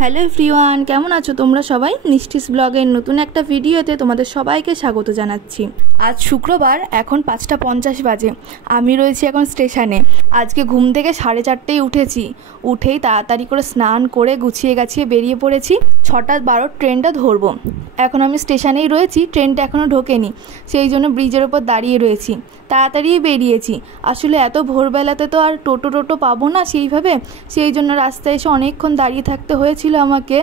Hello everyone, কেমন আছো তোমরা সবাই? মিষ্টিস ব্লগের নতুন একটা ভিডিওতে তোমাদের সবাইকে স্বাগত জানাচ্ছি। আজ শুক্রবার, এখন 5:50 বাজে। আমি রয়েছি এখন স্টেশনে। আজকে ঘুম থেকে 4:30টায় উঠেছি। উঠেই তাড়াতাড়ি করে স্নান করে গুছিয়ে গাছিয়ে বেরিয়ে পড়েছি। 6:12 ট্রেনটা ধরবো। এখন আমি স্টেশনেই রয়েছি, ট্রেনটা এখনও ঢোকেনি, সেই জন্য ব্রিজের ওপর দাঁড়িয়ে রয়েছি। তাড়াতাড়ি বেরিয়েছি। আসলে এত ভোরবেলাতে তো আর টোটো পাবো না সেইভাবে, সেই জন্য রাস্তায় এসে অনেকক্ষণ দাঁড়িয়ে থাকতে হয়েছিল আমাকে।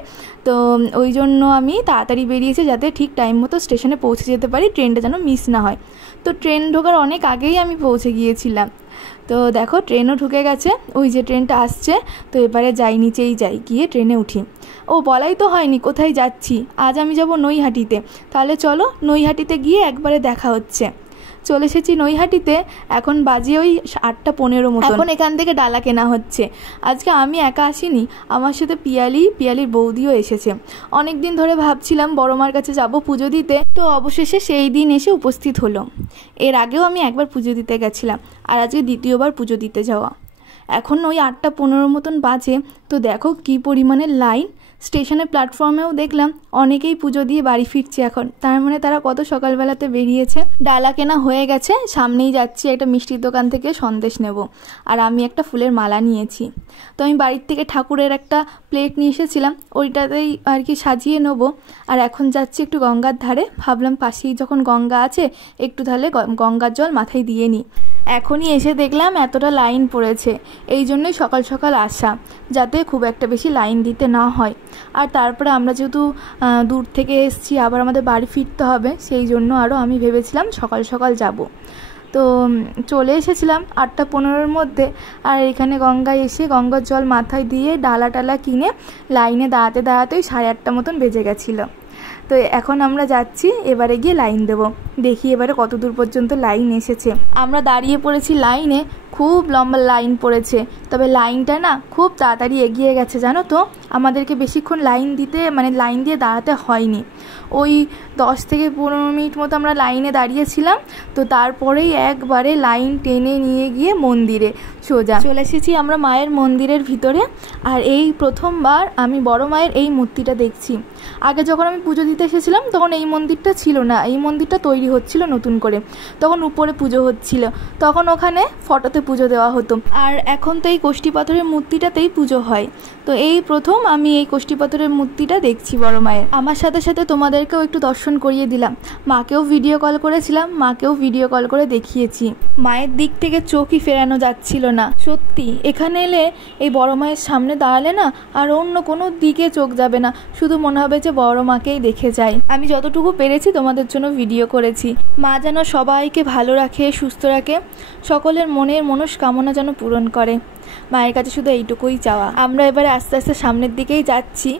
তো ওই জন্য আমি তাড়াতাড়ি বেরিয়েছি, যাতে ঠিক টাইম মতো স্টেশনে পৌঁছে যেতে পারি, ট্রেনটা যেন মিস না হয়। তো ট্রেন ঢোকার অনেক আগেই আমি পৌঁছে গিয়েছিলাম। তো দেখো ট্রেনও ঢুকে গেছে, ওই যে ট্রেনটা আসছে। তো এবারে যাই, নিচেই যাই, গিয়ে ট্রেনে উঠি। ও বলাই তো হয়নি কোথায় যাচ্ছি। আজ আমি যাব নৈহাটিতে। তাহলে চলো নৈহাটিতে গিয়ে একবারে দেখা হচ্ছে। চলে এসেছি নৈহাটিতে। এখন বাজে ওই 8:15 মতো। এখন এখান থেকে ডালা কেনা হচ্ছে। আজকে আমি একা আসিনি, আমার সাথে পিয়ালির বৌদিও এসেছে। অনেক দিন ধরে ভাবছিলাম বড় মার কাছে যাব পুজো দিতে, তো অবশেষে সেই দিন এসে উপস্থিত হলো। এর আগেও আমি একবার পুজো দিতে গেছিলাম, আর আজকে দ্বিতীয়বার পুজো দিতে যাওয়া। এখন ওই 8:15 মতন বাজে। তো দেখো কি পরিমাণে লাইন। স্টেশনের প্ল্যাটফর্মেও দেখলাম অনেকেই পুজো দিয়ে বাড়ি ফিরছে এখন, তার মানে তারা কত সকালবেলাতে বেরিয়েছে। ডালা কেনা হয়ে গেছে, সামনেই যাচ্ছি একটা মিষ্টির দোকান থেকে সন্দেশ নেব। আর আমি একটা ফুলের মালা নিয়েছি। তো আমি বাড়ির থেকে ঠাকুরের একটা প্লেট নিয়ে এসেছিলাম, ওইটাতেই আর কি সাজিয়ে নেব। আর এখন যাচ্ছি একটু গঙ্গার ধারে, ভাবলাম পাশেই যখন গঙ্গা আছে একটু তাহলে গঙ্গার জল মাথায় দিয়ে নিই। এখনই এসে দেখলাম এতটা লাইন পড়েছে, এই জন্যই সকাল সকাল আসা, যাতে খুব একটা বেশি লাইন দিতে না হয়। আর তারপরে আমরা যেহেতু দূর থেকে এসেছি, আবার আমাদের বাড়ি ফিরতে হবে, সেই জন্য আরও আমি ভেবেছিলাম সকাল সকাল যাব। তো চলে এসেছিলাম 8:15 মধ্যে। আর এখানে গঙ্গায় এসে গঙ্গার জল মাথায় দিয়ে ডালা কিনে লাইনে দাঁড়াতেই 8:30 মতন বেজে গেছিলো। তো এখন আমরা যাচ্ছি, এবারে গিয়ে লাইন দেব। দেখি এবারে কত দূর পর্যন্ত লাইন এসেছে। আমরা দাঁড়িয়ে পড়েছি লাইনে, খুব লম্বা লাইন পড়েছে। তবে লাইনটা না খুব তাড়াতাড়ি এগিয়ে গেছে, জানো তো। আমাদেরকে বেশিক্ষণ লাইন দিয়ে দাঁড়াতে হয়নি। ওই 10 থেকে 15 মিনিট মতো আমরা লাইনে দাঁড়িয়েছিলাম। তো তারপরেই একবারে লাইন টেনে নিয়ে গিয়ে মন্দিরে সোজা চলে এসেছি আমরা মায়ের মন্দিরের ভিতরে। আর এই প্রথমবার আমি বড় মায়ের এই মূর্তিটা দেখছি। আগে যখন আমি পুজো দিতে এসেছিলাম তখন এই মন্দিরটা ছিল না, এই মন্দিরটা তৈরি হচ্ছিল নতুন করে। তখন উপরে পুজো হচ্ছিল, তখন ওখানে ফটোতে পুজো দেওয়া হতো। আর এখন তো এই কষ্টি পাথরের মূর্তিটাতেই পুজো হয়। তো এই প্রথম আমি এই কষ্টি পাথরের মূর্তিটা দেখছি বড় মায়ের। আমার সাথে সাথে তোমাদেরকেও একটু দর্শন করিয়ে দিলাম। মাকেও ভিডিও কল করেছিলাম, মাকেও ভিডিও কল করে দেখিয়েছি। মায়ের দিক থেকে চোখই ফেরানো যাচ্ছিল না। সত্যি এখানে এলে, এই বড় মায়ের সামনে দাঁড়ালে না আর অন্য কোনো দিকে চোখ যাবে না, শুধু মনে হবে যে বড় মাকেই দেখে যাই। আমি যতটুকু পেরেছি তোমাদের জন্য ভিডিও করেছি। মা যেন সবাইকে ভালো রাখে, সুস্থ রাখে, সকলের মনের মনস্কামনা যেন পূরণ করে। মায়ের কাছে শুধু এইটুকুই চাওয়া। আমরা এবারে আস্তে আস্তে সামনের দিকেই যাচ্ছি।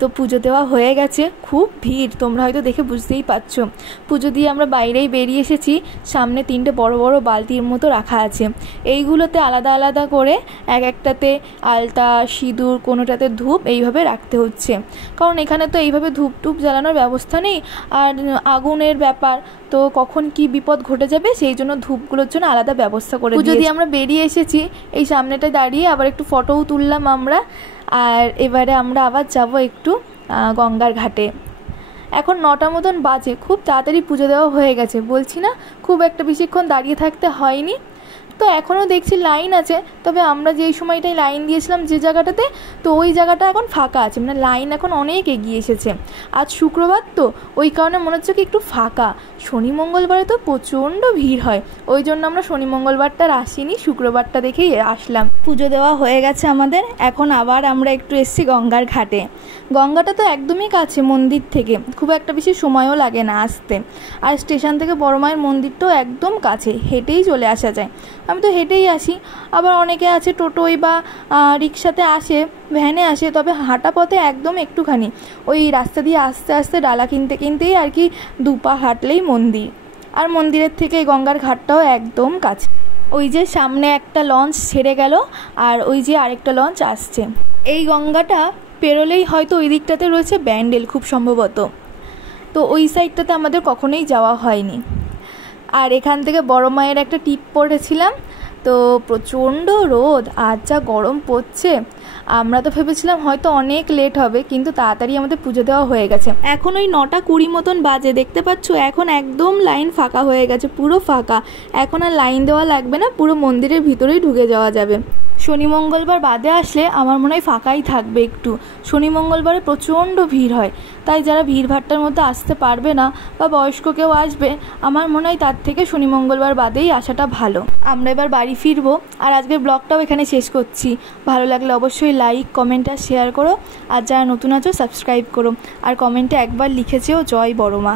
তো পুজো দেওয়া হয়ে গেছে, খুব ভিড়, তোমরা হয়তো দেখে বুঝতেই পারছো। পুজো দিয়ে আমরা বাইরেই বেরিয়ে এসেছি। সামনে 3টে বড় বড় বালতির মতো রাখা আছে। এইগুলোতে আলাদা আলাদা করে এক একটাতে আলতা, সিঁদুর, কোনোটাতে ধূপ, এইভাবে রাখতে হচ্ছে। কারণ এখানে তো এইভাবে ধূপ জ্বালানোর ব্যবস্থা নেই, আর আগুনের ব্যাপার, তো কখন কি বিপদ ঘটে যাবে, সেই জন্য ধূপগুলোর জন্য আলাদা ব্যবস্থা করে পুজো দিয়ে আমরা বেরিয়ে এসেছি। এই সামনেটা দাঁড়িয়ে আবার একটু ফটোও তুললাম আমরা। আর এবারে আমরা আবার যাব একটু গঙ্গার ঘাটে। এখন 9টা মতন বাজে, খুব তাড়াতাড়ি পুজো দেওয়া হয়ে গেছে। বলছি না খুব একটা বেশিক্ষণ দাঁড়িয়ে থাকতে হয়নি। তো এখনও দেখছি লাইন আছে, তবে আমরা যেই সময়টায় লাইন দিয়েছিলাম যে জায়গাটাতে, তো ওই জায়গাটা এখন ফাঁকা আছে, মানে লাইন এখন অনেক এগিয়ে এসেছে। আজ শুক্রবার তো ওই কারণে মনে হচ্ছে কি একটু ফাঁকা। শনি মঙ্গলবারে তো প্রচণ্ড ভিড় হয়, ওই জন্য আমরা শনি মঙ্গলবারটা আসিনি, শুক্রবারটা দেখেই আসলাম। পুজো দেওয়া হয়ে গেছে আমাদের। এখন আবার আমরা একটু এসেছি গঙ্গার ঘাটে। গঙ্গাটা তো একদমই কাছে মন্দির থেকে, খুব একটা বেশি সময়ও লাগে না আসতে। আর স্টেশন থেকে বড় মায়ের মন্দিরটাও একদম কাছে, হেঁটেই চলে আসা যায়। আমি তো হেঁটেই আসি। আবার অনেকে আছে টোটোয় বা রিক্সাতে আসে, ভ্যানে আসে, তবে হাঁটা পথে একদম একটুখানি ওই রাস্তা দিয়ে আস্তে আস্তে ডালা কিনতেই আর কি 2 পা হাঁটলেই মন্দির। আর মন্দিরের থেকে এই গঙ্গার ঘাটটাও একদম কাছে। ওই যে সামনে একটা লঞ্চ ছেড়ে গেল, আর ওই যে আরেকটা লঞ্চ আসছে। এই গঙ্গাটা পেরোলেই হয়তো ওই দিকটাতে রয়েছে ব্যান্ডেল খুব সম্ভবত। তো ওই সাইডটাতে আমাদের কখনোই যাওয়া হয়নি। আর এখান থেকে বড় মায়ের একটা টিপ পড়েছিলাম। তো প্রচণ্ড রোদ, আর যা গরম পড়ছে। আমরা তো ভেবেছিলাম হয়তো অনেক লেট হবে, কিন্তু তাড়াতাড়ি আমাদের পুজো দেওয়া হয়ে গেছে। এখন ওই 9:20 মতন বাজে, দেখতে পাচ্ছ এখন একদম লাইন ফাঁকা হয়ে গেছে, পুরো ফাঁকা। এখন আর লাইন দেওয়া লাগবে না, পুরো মন্দিরের ভিতরেই ঢুকে যাওয়া যাবে। শনি মঙ্গলবার বাদে আসলে আমার মনে হয় ফাঁকাই থাকবে একটু। শনি মঙ্গলবারে প্রচণ্ড ভিড় হয়, তাই যারা ভিড়ভাট্টার মধ্যে আসতে পারবে না বা বয়স্ক কেউ আসবে, আমার মনে হয় তার থেকে শনি মঙ্গলবার বাদেই আসাটা ভালো। আমরা এবার বাড়ি ফিরবো, আর আজকের ব্লগটাও এখানে শেষ করছি। ভালো লাগলে অবশ্যই লাইক, কমেন্ট আর শেয়ার করো, আর যারা নতুন আছো সাবস্ক্রাইব করো, আর কমেন্টে একবার লিখেছেও জয় বড় মা।